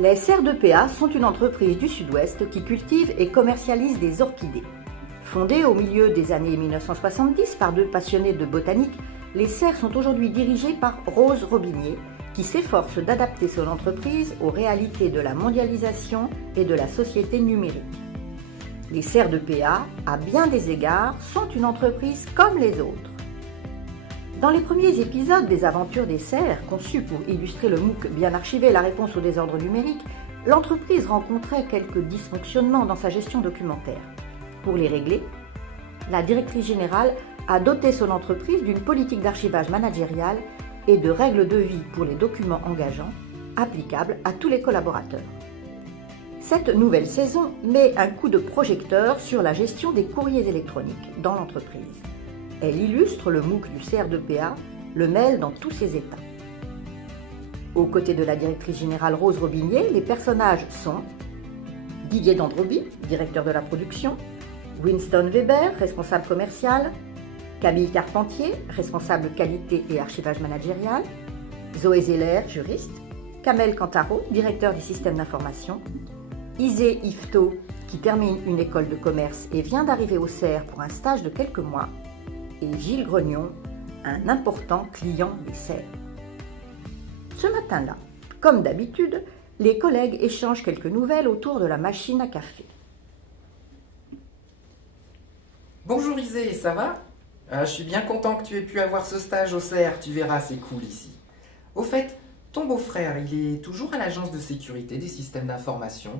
Les CR2PA sont une entreprise du Sud-Ouest qui cultive et commercialise des orchidées. Fondée au milieu des années 1970 par deux passionnés de botanique, les serres sont aujourd'hui dirigées par Rose Robinier, qui s'efforce d'adapter son entreprise aux réalités de la mondialisation et de la société numérique. Les CR2PA, à bien des égards, sont une entreprise comme les autres. Dans les premiers épisodes des Aventures des serres, conçus pour illustrer le MOOC bien archivé La réponse au désordre numérique, l'entreprise rencontrait quelques dysfonctionnements dans sa gestion documentaire. Pour les régler, la directrice générale a doté son entreprise d'une politique d'archivage managérial et de règles de vie pour les documents engageants, applicables à tous les collaborateurs. Cette nouvelle saison met un coup de projecteur sur la gestion des courriers électroniques dans l'entreprise. Elle illustre le MOOC du CR2PA, le mêle dans tous ses états. Aux côtés de la directrice générale Rose Robinier, les personnages sont Didier Dandroby, directeur de la production, Winston Weber, responsable commercial, Camille Carpentier, responsable qualité et archivage managérial, Zoé Zeller, juriste, Kamel Cantaro, directeur des systèmes d'information, Isé Yvetot, qui termine une école de commerce et vient d'arriver au CER pour un stage de quelques mois, et Gilles Grognon, un important client des serres. Ce matin-là, comme d'habitude, les collègues échangent quelques nouvelles autour de la machine à café. Bonjour Isé, ça va? Je suis bien content que tu aies pu avoir ce stage au CER, tu verras, c'est cool ici. Au fait, ton beau-frère, il est toujours à l'agence de sécurité des systèmes d'information?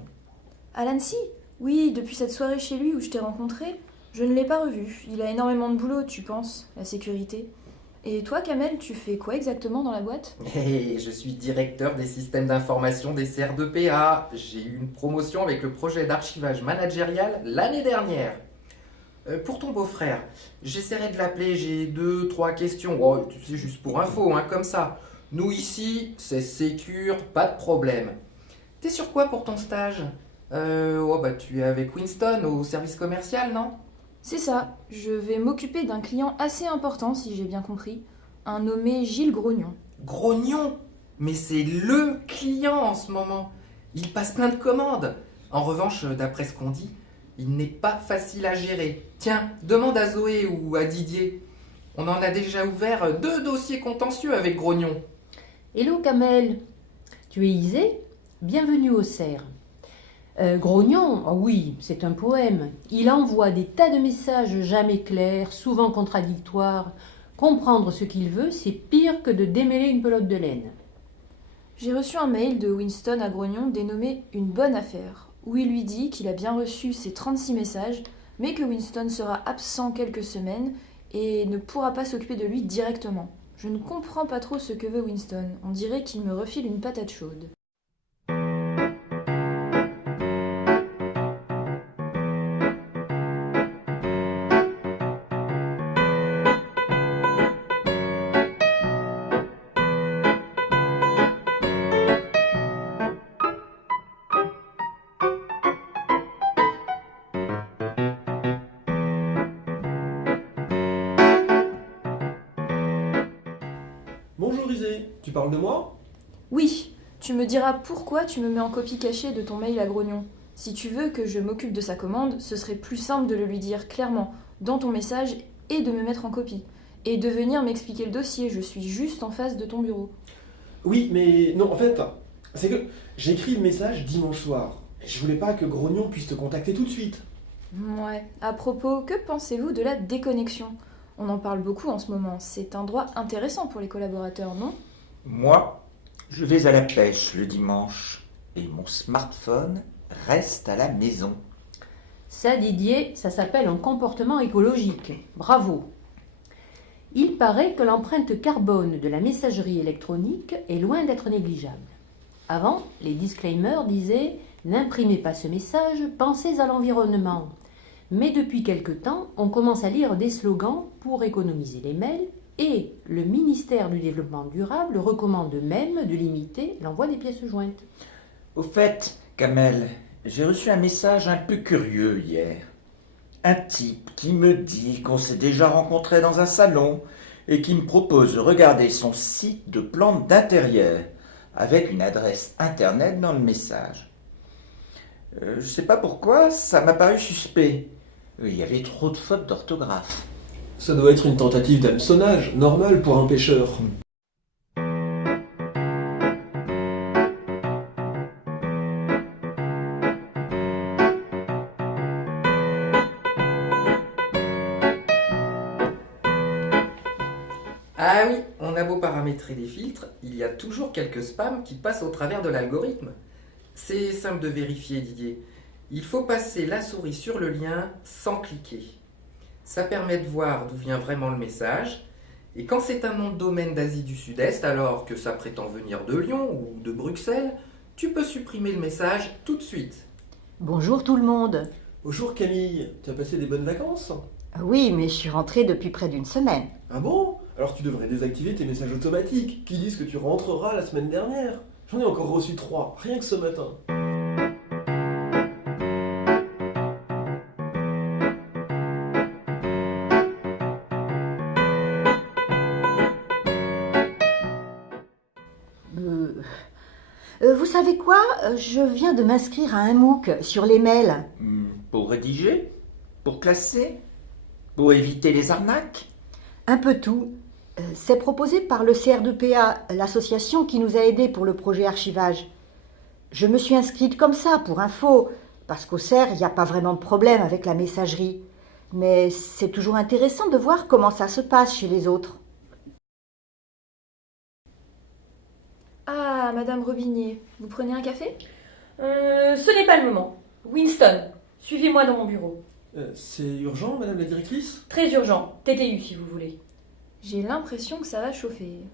À l'Annecy? Oui, depuis cette soirée chez lui où je t'ai rencontré, je ne l'ai pas revu. Il a énormément de boulot, tu penses, la sécurité. Et toi, Kamel, tu fais quoi exactement dans la boîte? Je suis directeur des systèmes d'information des CR2PA. J'ai eu une promotion avec le projet d'archivage managérial l'année dernière. Pour ton beau-frère, j'essaierai de l'appeler, j'ai 2-3 questions. Oh, tu sais, juste pour info, hein, comme ça. Nous ici, c'est sécure, pas de problème. T'es sur quoi pour ton stage? Tu es avec Winston au service commercial, non? C'est ça, je vais m'occuper d'un client assez important, si j'ai bien compris, un nommé Gilles Grognon. Grognon? Mais c'est LE client en ce moment. Il passe plein de commandes. En revanche, d'après ce qu'on dit, il n'est pas facile à gérer. Tiens, demande à Zoé ou à Didier. On en a déjà ouvert 2 dossiers contentieux avec Grognon. Hello Kamel, tu es Isé? Bienvenue au CER. Grognon, oh oui, c'est un poème. Il envoie des tas de messages jamais clairs, souvent contradictoires. Comprendre ce qu'il veut, c'est pire que de démêler une pelote de laine. J'ai reçu un mail de Winston à Grognon dénommé Une bonne affaire, où il lui dit qu'il a bien reçu ses 36 messages, mais que Winston sera absent quelques semaines et ne pourra pas s'occuper de lui directement. Je ne comprends pas trop ce que veut Winston. On dirait qu'il me refile une patate chaude. Bonjour Isé, tu parles de moi? Oui, tu me diras pourquoi tu me mets en copie cachée de ton mail à Grognon. Si tu veux que je m'occupe de sa commande, ce serait plus simple de le lui dire clairement dans ton message et de me mettre en copie. Et de venir m'expliquer le dossier, je suis juste en face de ton bureau. Oui, mais non, en fait, c'est que j'ai écrit le message dimanche soir. Je voulais pas que Grognon puisse te contacter tout de suite. Ouais, à propos, que pensez-vous de la déconnexion? On en parle beaucoup en ce moment, c'est un droit intéressant pour les collaborateurs, non? Moi, je vais à la pêche le dimanche et mon smartphone reste à la maison. Ça, Didier, ça s'appelle un comportement écologique. Bravo. Il paraît que l'empreinte carbone de la messagerie électronique est loin d'être négligeable. Avant, les disclaimers disaient « N'imprimez pas ce message, pensez à l'environnement ». Mais depuis quelque temps, on commence à lire des slogans pour économiser les mails et le ministère du Développement durable recommande même de limiter l'envoi des pièces jointes. Au fait, Kamel, j'ai reçu un message un peu curieux hier. Un type qui me dit qu'on s'est déjà rencontré dans un salon et qui me propose de regarder son site de plantes d'intérieur avec une adresse internet dans le message. Je sais pas pourquoi, ça m'a paru suspect. Il y avait trop de fautes d'orthographe. Ça doit être une tentative d'hameçonnage, normal pour un pêcheur. Ah oui, on a beau paramétrer des filtres, il y a toujours quelques spams qui passent au travers de l'algorithme. C'est simple de vérifier, Didier. Il faut passer la souris sur le lien sans cliquer. Ça permet de voir d'où vient vraiment le message. Et quand c'est un nom de domaine d'Asie du Sud-Est, alors que ça prétend venir de Lyon ou de Bruxelles, tu peux supprimer le message tout de suite. Bonjour tout le monde. Bonjour Camille, tu as passé des bonnes vacances? Oui, mais je suis rentrée depuis près d'une semaine. Ah bon? Alors tu devrais désactiver tes messages automatiques qui disent que tu rentreras la semaine dernière. J'en ai encore reçu 3, rien que ce matin. Vous savez quoi? Je viens de m'inscrire à un MOOC sur les mails. Pour rédiger? Pour classer? Pour éviter les arnaques? Un peu tout. C'est proposé par le CR2PA, l'association qui nous a aidés pour le projet archivage. Je me suis inscrite comme ça, pour info, parce qu'au CER, il n'y a pas vraiment de problème avec la messagerie. Mais c'est toujours intéressant de voir comment ça se passe chez les autres. Ah, Madame Robinier, vous prenez un café? Ce n'est pas le moment. Winston, suivez-moi dans mon bureau. C'est urgent, madame la directrice? Très urgent. TTU si vous voulez. J'ai l'impression que ça va chauffer.